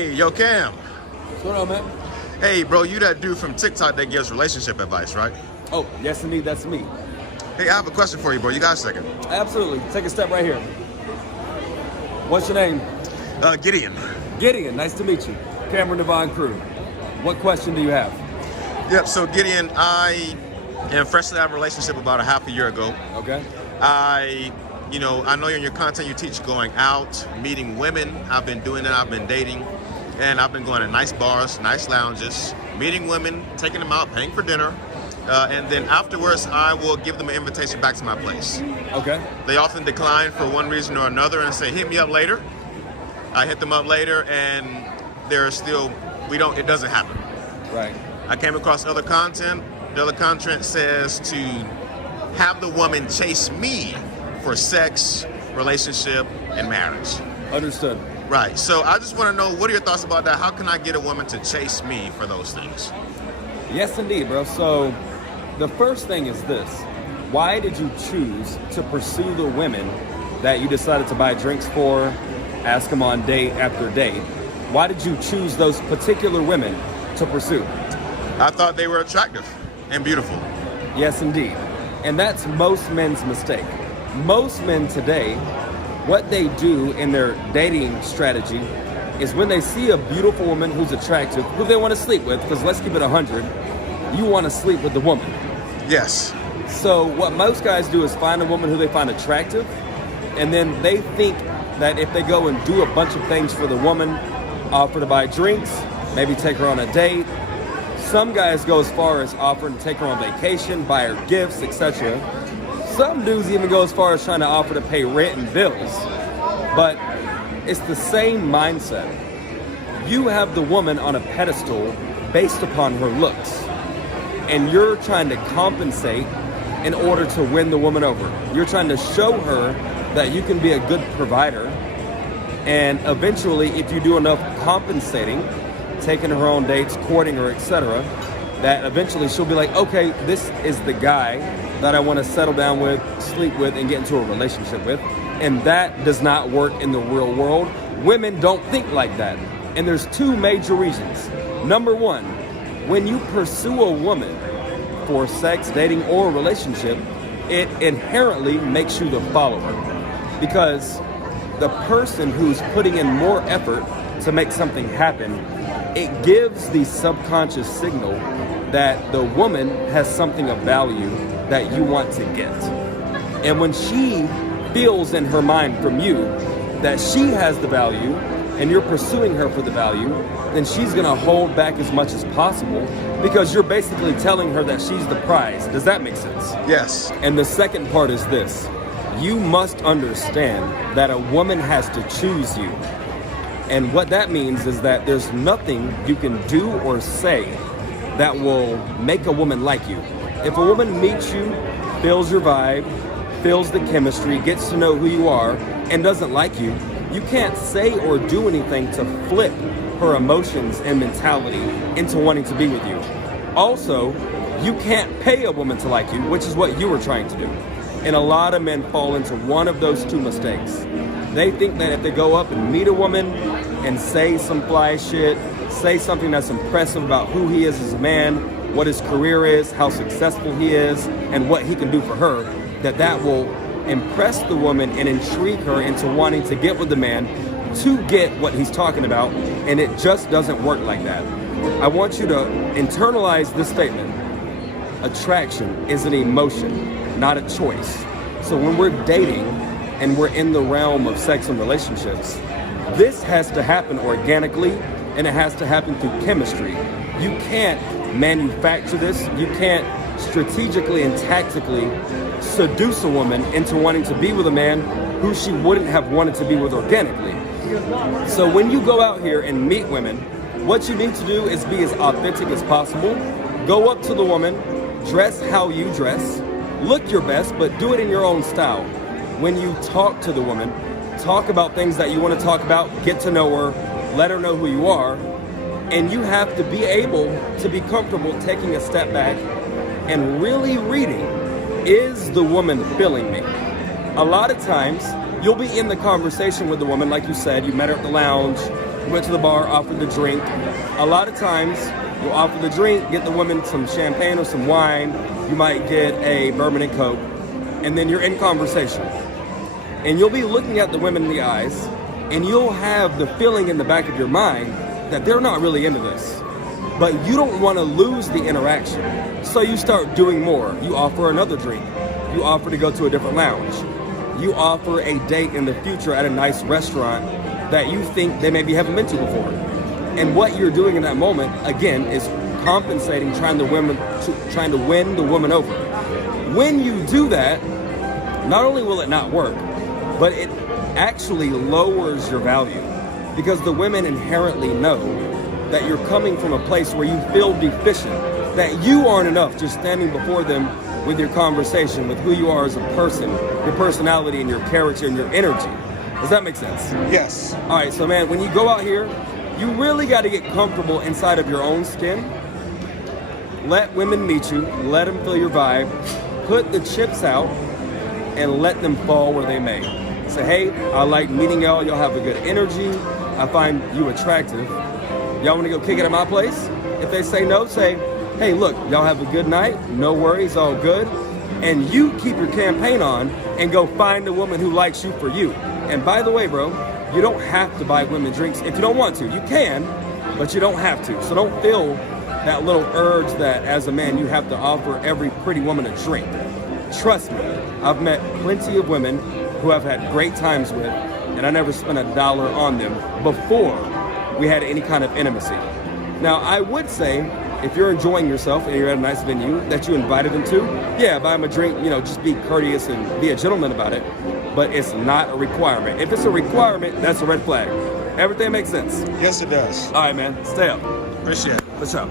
Hey, yo, Cam. What's going on, man? Hey, bro, you that dude from TikTok that gives relationship advice, right? Oh, yes, indeed, that's me. Hey, I have a question for you, bro. You got a second? Absolutely. Take a step right here. What's your name? Gideon. Gideon. Nice to meet you. Cameron Devon Crew. What question do you have? Yep, so Gideon, I am freshly out of a relationship about a half a year ago. Okay. I know in your content you teach going out, meeting women. I've been doing that. I've been dating. And I've been going to nice bars, nice lounges, meeting women, taking them out, paying for dinner. And then afterwards, I will give them an invitation back to my place. Okay. They often decline for one reason or another and say, hit me up later. I hit them up later and it doesn't happen. Right. I came across other content. The other content says to have the woman chase me for sex, relationship, and marriage. Understood. Right. So I just want to know, what are your thoughts about that? How can I get a woman to chase me for those things? Yes, indeed, bro. So the first thing is this. Why did you choose to pursue the women that you decided to buy drinks for, ask them on date after date? Why did you choose those particular women to pursue? I thought they were attractive and beautiful. Yes, indeed. And that's most men's mistake. Most men today, what they do in their dating strategy is when they see a beautiful woman who's attractive, who they want to sleep with, because let's keep it 100, you want to sleep with the woman. Yes. So what most guys do is find a woman who they find attractive, and then they think that if they go and do a bunch of things for the woman, offer to buy drinks, maybe take her on a date. Some guys go as far as offering to take her on vacation, buy her gifts, etc. Some dudes even go as far as trying to offer to pay rent and bills. But it's the same mindset. You have the woman on a pedestal based upon her looks, and you're trying to compensate in order to win the woman over. You're trying to show her that you can be a good provider, and eventually, if you do enough compensating, taking her on dates, courting her, etc., that eventually she'll be like, okay, this is the guy that I want to settle down with, sleep with, and get into a relationship with. And that does not work in the real world. Women don't think like that. And there's two major reasons. Number one, when you pursue a woman for sex, dating, or a relationship, it inherently makes you the follower. Because the person who's putting in more effort to make something happen, it gives the subconscious signal that the woman has something of value that you want to get. And when she feels in her mind from you that she has the value and you're pursuing her for the value, then she's gonna hold back as much as possible because you're basically telling her that she's the prize. Does that make sense? Yes. And the second part is this. You must understand that a woman has to choose you. And what that means is that there's nothing you can do or say that will make a woman like you. If a woman meets you, feels your vibe, feels the chemistry, gets to know who you are, and doesn't like you, you can't say or do anything to flip her emotions and mentality into wanting to be with you. Also, you can't pay a woman to like you, which is what you were trying to do. And a lot of men fall into one of those two mistakes. They think that if they go up and meet a woman and say some fly shit, say something that's impressive about who he is as a man, what his career is, how successful he is, and what he can do for her, that will impress the woman and intrigue her into wanting to get with the man to get what he's talking about, and it just doesn't work like that. I want you to internalize this statement. Attraction is an emotion, not a choice. So when we're dating and we're in the realm of sex and relationships, this has to happen organically, and it has to happen through chemistry. You can't manufacture this. You can't strategically and tactically seduce a woman into wanting to be with a man who she wouldn't have wanted to be with organically. So when you go out here and meet women, what you need to do is be as authentic as possible. Go up to the woman, dress how you dress, look your best, but do it in your own style. When you talk to the woman, talk about things that you want to talk about, get to know her, let her know who you are, and you have to be able to be comfortable taking a step back and really reading, is the woman feeling me? A lot of times, you'll be in the conversation with the woman, like you said, you met her at the lounge, went to the bar, offered the drink. A lot of times, you'll offer the drink, get the woman some champagne or some wine. You might get a bourbon and Coke, and then you're in conversation. And you'll be looking at the women in the eyes, and you'll have the feeling in the back of your mind that they're not really into this. But you don't want to lose the interaction. So you start doing more. You offer another drink. You offer to go to a different lounge. You offer a date in the future at a nice restaurant that you think they maybe haven't been to before. And what you're doing in that moment, again, is compensating, trying to win the woman over. When you do that, not only will it not work, but it actually lowers your value, because the women inherently know that you're coming from a place where you feel deficient, that you aren't enough just standing before them with your conversation, with who you are as a person, your personality and your character and your energy. Does that make sense? Yes. All right, so man, when you go out here, you really got to get comfortable inside of your own skin. Let women meet you, let them feel your vibe, put the chips out, and let them fall where they may. Say, hey, I like meeting y'all, y'all have a good energy, I find you attractive. Y'all want to go kick it at my place? If they say no, say, hey, look, y'all have a good night, no worries, all good. And you keep your campaign on and go find a woman who likes you for you. And by the way, bro, you don't have to buy women drinks if you don't want to. You can, but you don't have to. So don't feel that little urge that as a man you have to offer every pretty woman a drink. Trust me, I've met plenty of women who I've had great times with, and I never spent $1 on them before we had any kind of intimacy. Now, I would say, if you're enjoying yourself and you're at a nice venue that you invited them to, yeah, buy them a drink, just be courteous and be a gentleman about it, but it's not a requirement. If it's a requirement, that's a red flag. Everything makes sense? Yes, it does. All right, man, stay up. Appreciate it. For sure.